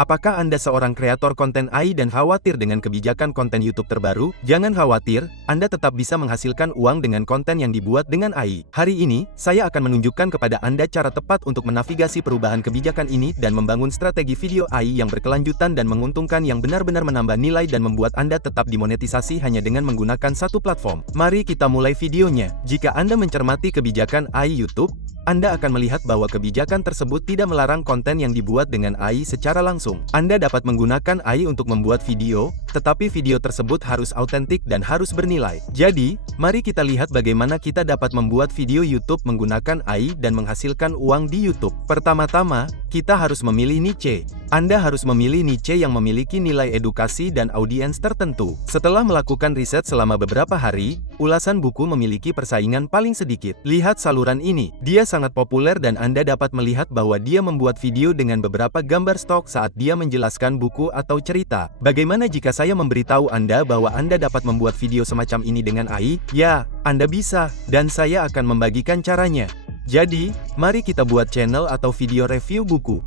Apakah Anda seorang kreator konten AI dan khawatir dengan kebijakan konten YouTube terbaru? Jangan khawatir, Anda tetap bisa menghasilkan uang dengan konten yang dibuat dengan AI. Hari ini, saya akan menunjukkan kepada Anda cara tepat untuk menavigasi perubahan kebijakan ini dan membangun strategi video AI yang berkelanjutan dan menguntungkan yang benar-benar menambah nilai dan membuat Anda tetap dimonetisasi hanya dengan menggunakan satu platform. Mari kita mulai videonya. Jika Anda mencermati kebijakan AI YouTube, Anda akan melihat bahwa kebijakan tersebut tidak melarang konten yang dibuat dengan AI secara langsung. Anda dapat menggunakan AI untuk membuat video, tetapi video tersebut harus autentik dan harus bernilai. Jadi, mari kita lihat bagaimana kita dapat membuat video YouTube menggunakan AI dan menghasilkan uang di YouTube. Pertama-tama, kita harus memilih niche. Anda harus memilih niche yang memiliki nilai edukasi dan audiens tertentu. Setelah melakukan riset selama beberapa hari, ulasan buku memiliki persaingan paling sedikit. Lihat saluran ini, dia sangat populer dan Anda dapat melihat bahwa dia membuat video dengan beberapa gambar stok saat dia menjelaskan buku atau cerita. Bagaimana jika saya memberitahu Anda bahwa Anda dapat membuat video semacam ini dengan AI? Ya, Anda bisa, dan saya akan membagikan caranya. Jadi, mari kita buat channel atau video review buku.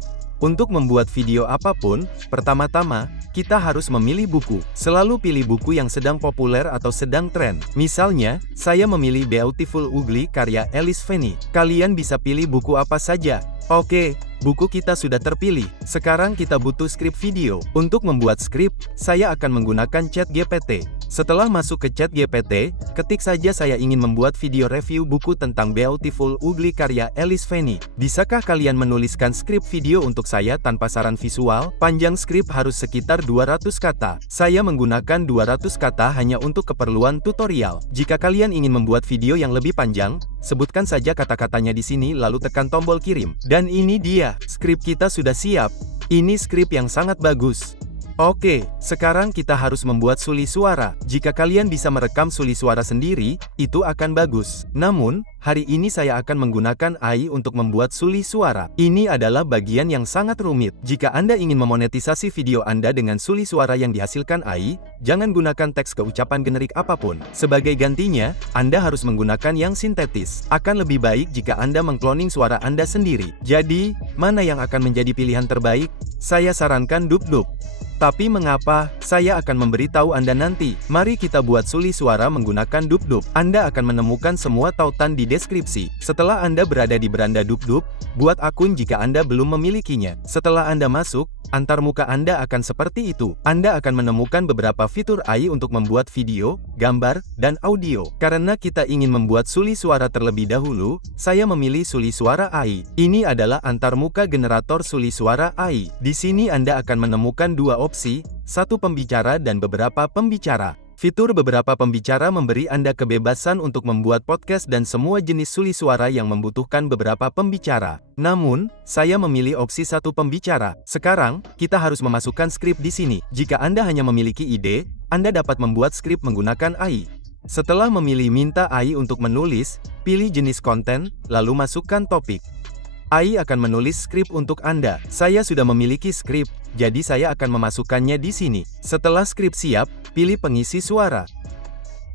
Untuk membuat video apapun, pertama-tama, kita harus memilih buku. Selalu pilih buku yang sedang populer atau sedang tren. Misalnya, saya memilih Beautiful Ugly karya Alice Fanny. Kalian bisa pilih buku apa saja. Oke, buku kita sudah terpilih. Sekarang kita butuh skrip video. Untuk membuat skrip, saya akan menggunakan ChatGPT. Setelah masuk ke ChatGPT, ketik saja saya ingin membuat video review buku tentang Beautiful Ugly karya Alice Fanny. Bisakah kalian menuliskan skrip video untuk saya tanpa saran visual? Panjang skrip harus sekitar 200 kata. Saya menggunakan 200 kata hanya untuk keperluan tutorial. Jika kalian ingin membuat video yang lebih panjang, sebutkan saja kata-katanya di sini lalu tekan tombol kirim. Dan ini dia, skrip kita sudah siap. Ini skrip yang sangat bagus. Oke, sekarang kita harus membuat suli suara. Jika kalian bisa merekam suli suara sendiri, itu akan bagus. Namun, hari ini saya akan menggunakan AI untuk membuat suli suara. Ini adalah bagian yang sangat rumit. Jika Anda ingin memonetisasi video Anda dengan suli suara yang dihasilkan AI, jangan gunakan teks keucapan generik apapun. Sebagai gantinya, Anda harus menggunakan yang sintetis. Akan lebih baik jika Anda mengkloning suara Anda sendiri. Jadi, mana yang akan menjadi pilihan terbaik? Saya sarankan Dub. Tapi mengapa? Saya akan memberitahu Anda nanti. Mari kita buat suli suara menggunakan Dub. Anda akan menemukan semua tautan di deskripsi. Setelah Anda berada di beranda Dub, buat akun jika Anda belum memilikinya. Setelah Anda masuk, antarmuka Anda akan seperti itu. Anda akan menemukan beberapa fitur AI untuk membuat video, gambar, dan audio. Karena kita ingin membuat suli suara terlebih dahulu, saya memilih suli suara AI. Ini adalah antarmuka generator suli suara AI. Di sini Anda akan menemukan dua opsi, satu pembicara dan beberapa pembicara. Fitur beberapa pembicara memberi Anda kebebasan untuk membuat podcast dan semua jenis suli suara yang membutuhkan beberapa pembicara. Namun, saya memilih opsi satu pembicara. Sekarang, kita harus memasukkan skrip di sini. Jika Anda hanya memiliki ide, Anda dapat membuat skrip menggunakan AI. Setelah memilih minta AI untuk menulis, pilih jenis konten, lalu masukkan topik. AI akan menulis skrip untuk Anda. Saya sudah memiliki skrip, jadi saya akan memasukkannya di sini. Setelah skrip siap, pilih pengisi suara.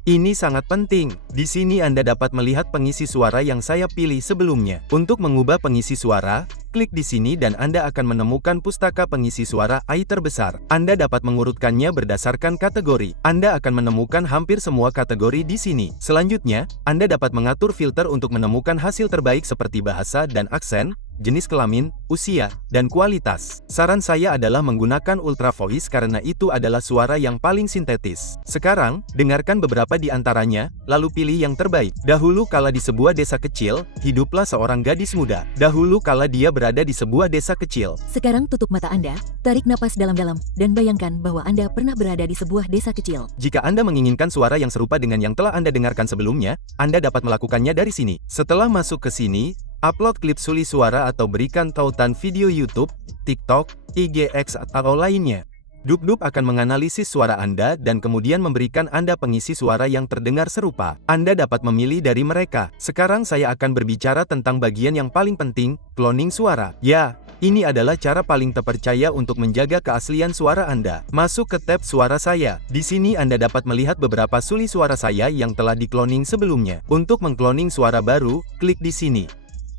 Ini sangat penting. Di sini Anda dapat melihat pengisi suara yang saya pilih sebelumnya. Untuk mengubah pengisi suara, klik di sini dan Anda akan menemukan pustaka pengisi suara AI terbesar. Anda dapat mengurutkannya berdasarkan kategori. Anda akan menemukan hampir semua kategori di sini. Selanjutnya, Anda dapat mengatur filter untuk menemukan hasil terbaik seperti bahasa dan aksen, jenis kelamin, usia, dan kualitas. Saran saya adalah menggunakan Ultra Voice karena itu adalah suara yang paling sintetis. Sekarang, dengarkan beberapa di antaranya, lalu pilih yang terbaik. Dahulu kala di sebuah desa kecil, hiduplah seorang gadis muda. Dahulu kala dia berada di sebuah desa kecil. Sekarang tutup mata Anda, tarik napas dalam-dalam, dan bayangkan bahwa Anda pernah berada di sebuah desa kecil. Jika Anda menginginkan suara yang serupa dengan yang telah Anda dengarkan sebelumnya, Anda dapat melakukannya dari sini. Setelah masuk ke sini, upload klip suli suara atau berikan tautan video YouTube, TikTok, IGX atau lainnya. Dub akan menganalisis suara Anda dan kemudian memberikan Anda pengisi suara yang terdengar serupa. Anda dapat memilih dari mereka. Sekarang saya akan berbicara tentang bagian yang paling penting, cloning suara. Ya, ini adalah cara paling terpercaya untuk menjaga keaslian suara Anda. Masuk ke tab suara saya. Di sini Anda dapat melihat beberapa suli suara saya yang telah dikloning sebelumnya. Untuk mengkloning suara baru, klik di sini.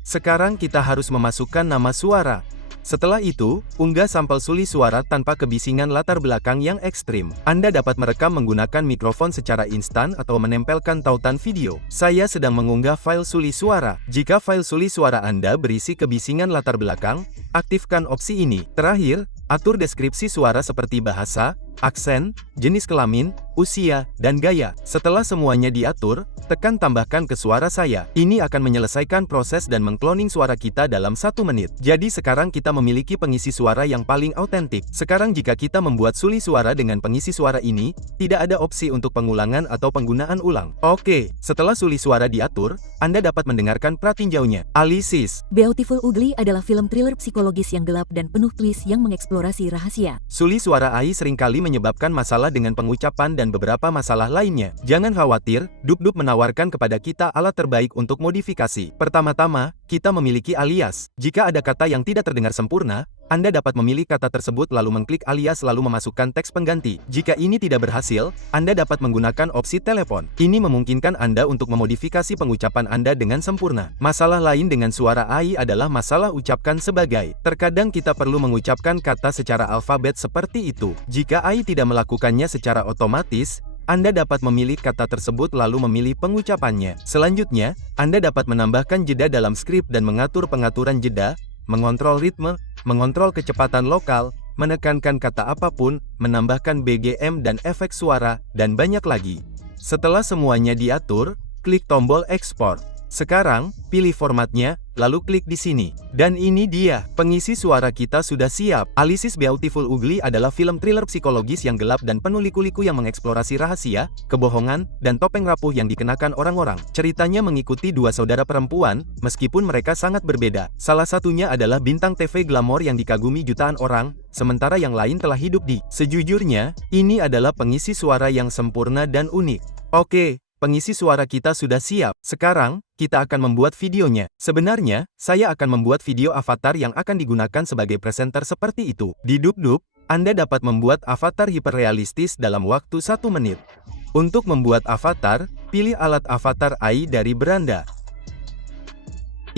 Sekarang kita harus memasukkan nama suara. Setelah itu, unggah sampel suli suara tanpa kebisingan latar belakang yang ekstrim. Anda dapat merekam menggunakan mikrofon secara instan atau menempelkan tautan video. Saya sedang mengunggah file suli suara. Jika file suli suara Anda berisi kebisingan latar belakang, aktifkan opsi ini. Terakhir, atur deskripsi suara seperti bahasa, aksen, jenis kelamin, usia, dan gaya. Setelah semuanya diatur, tekan tambahkan ke suara saya. Ini akan menyelesaikan proses dan mengkloning suara kita dalam 1 menit. Jadi sekarang kita memiliki pengisi suara yang paling autentik. Sekarang jika kita membuat suli suara dengan pengisi suara ini, tidak ada opsi untuk pengulangan atau penggunaan ulang. Oke, setelah suli suara diatur, Anda dapat mendengarkan pratinjaunya. Alisis. Beautiful Ugly adalah film thriller psikologis yang gelap dan penuh twist yang mengeksplorasi rahasia. Suli suara AI seringkali menyebabkan masalah dengan pengucapan dan beberapa masalah lainnya. Jangan khawatir, Dupdup menawarkan kepada kita alat terbaik untuk modifikasi. Pertama-tama, kita memiliki alias. Jika ada kata yang tidak terdengar sempurna, Anda dapat memilih kata tersebut lalu mengklik alias lalu memasukkan teks pengganti. Jika ini tidak berhasil, Anda dapat menggunakan opsi telepon. Ini memungkinkan Anda untuk memodifikasi pengucapan Anda dengan sempurna. Masalah lain dengan suara AI adalah masalah ucapkan sebagai. Terkadang kita perlu mengucapkan kata secara alfabet seperti itu. Jika AI tidak melakukannya secara otomatis, Anda dapat memilih kata tersebut lalu memilih pengucapannya. Selanjutnya, Anda dapat menambahkan jeda dalam skrip dan mengatur pengaturan jeda, mengontrol ritme, mengontrol kecepatan lokal, menekankan kata apapun, menambahkan BGM dan efek suara, dan banyak lagi. Setelah semuanya diatur, klik tombol ekspor. Sekarang, pilih formatnya, lalu klik di sini. Dan ini dia, pengisi suara kita sudah siap. Alisis Beautiful Ugly adalah film thriller psikologis yang gelap dan penuh liku-liku yang mengeksplorasi rahasia, kebohongan, dan topeng rapuh yang dikenakan orang-orang. Ceritanya mengikuti 2 saudara perempuan, meskipun mereka sangat berbeda. Salah satunya adalah bintang TV glamor yang dikagumi jutaan orang, sementara yang lain telah hidup di. Sejujurnya, ini adalah pengisi suara yang sempurna dan unik. Oke. Pengisi suara kita sudah siap. Sekarang, kita akan membuat videonya. Sebenarnya, saya akan membuat video avatar yang akan digunakan sebagai presenter seperti itu. Di Dupdup, Anda dapat membuat avatar hiperrealistis dalam waktu 1 menit. Untuk membuat avatar, pilih alat avatar AI dari beranda.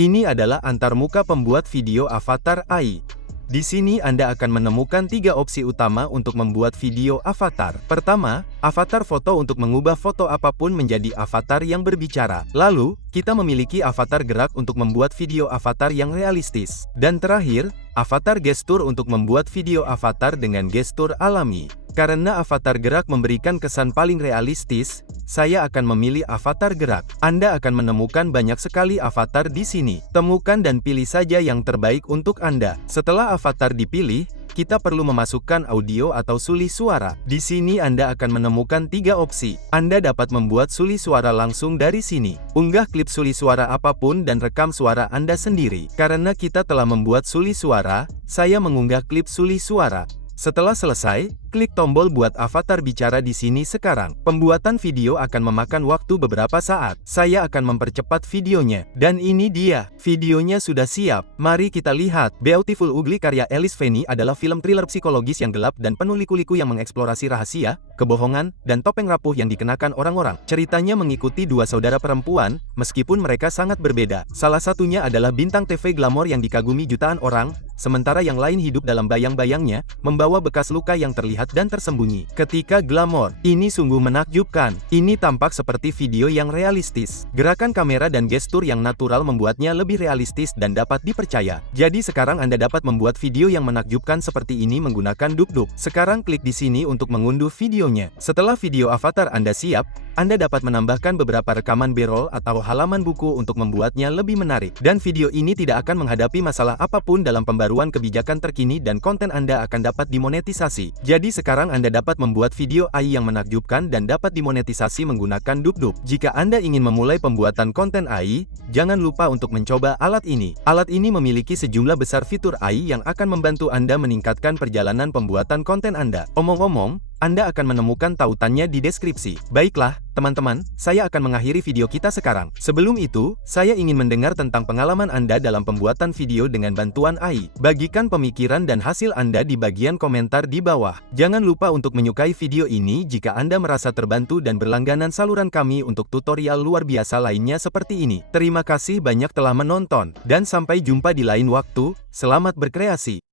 Ini adalah antarmuka pembuat video avatar AI. Di sini Anda akan menemukan 3 opsi utama untuk membuat video avatar. Pertama, avatar foto untuk mengubah foto apapun menjadi avatar yang berbicara. Lalu, kita memiliki avatar gerak untuk membuat video avatar yang realistis. Dan terakhir, avatar gestur untuk membuat video avatar dengan gestur alami. Karena avatar gerak memberikan kesan paling realistis, saya akan memilih avatar gerak. Anda akan menemukan banyak sekali avatar di sini. Temukan dan pilih saja yang terbaik untuk Anda. Setelah avatar dipilih, kita perlu memasukkan audio atau suli suara. Di sini Anda akan menemukan 3 opsi. Anda dapat membuat suli suara langsung dari sini. Unggah klip suli suara apapun dan rekam suara Anda sendiri. Karena kita telah membuat suli suara, saya mengunggah klip suli suara. Setelah selesai, klik tombol buat avatar bicara di sini sekarang. Pembuatan video akan memakan waktu beberapa saat. Saya akan mempercepat videonya. Dan ini dia, videonya sudah siap. Mari kita lihat. Beautiful Ugly karya Alice Fenny adalah film thriller psikologis yang gelap dan penuh liku-liku yang mengeksplorasi rahasia, kebohongan, dan topeng rapuh yang dikenakan orang-orang. Ceritanya mengikuti 2 saudara perempuan, meskipun mereka sangat berbeda. Salah satunya adalah bintang TV glamor yang dikagumi jutaan orang, sementara yang lain hidup dalam bayang-bayangnya, membawa bekas luka yang terlihat dan tersembunyi. Ketika glamor, ini sungguh menakjubkan. Ini tampak seperti video yang realistis. Gerakan kamera dan gestur yang natural membuatnya lebih realistis dan dapat dipercaya. Jadi sekarang Anda dapat membuat video yang menakjubkan seperti ini menggunakan Dupdup. Sekarang klik di sini untuk mengunduh videonya. Setelah video avatar Anda siap, Anda dapat menambahkan beberapa rekaman B-roll atau halaman buku untuk membuatnya lebih menarik. Dan video ini tidak akan menghadapi masalah apapun dalam pembaruan kebijakan terkini dan konten Anda akan dapat dimonetisasi. Jadi sekarang Anda dapat membuat video AI yang menakjubkan dan dapat dimonetisasi menggunakan Dupdup. Jika Anda ingin memulai pembuatan konten AI, jangan lupa untuk mencoba alat ini. Alat ini memiliki sejumlah besar fitur AI yang akan membantu Anda meningkatkan perjalanan pembuatan konten Anda. Omong-omong, Anda akan menemukan tautannya di deskripsi. Baiklah, teman-teman, saya akan mengakhiri video kita sekarang. Sebelum itu, saya ingin mendengar tentang pengalaman Anda dalam pembuatan video dengan bantuan AI. Bagikan pemikiran dan hasil Anda di bagian komentar di bawah. Jangan lupa untuk menyukai video ini jika Anda merasa terbantu dan berlangganan saluran kami untuk tutorial luar biasa lainnya seperti ini. Terima kasih banyak telah menonton, dan sampai jumpa di lain waktu. Selamat berkreasi.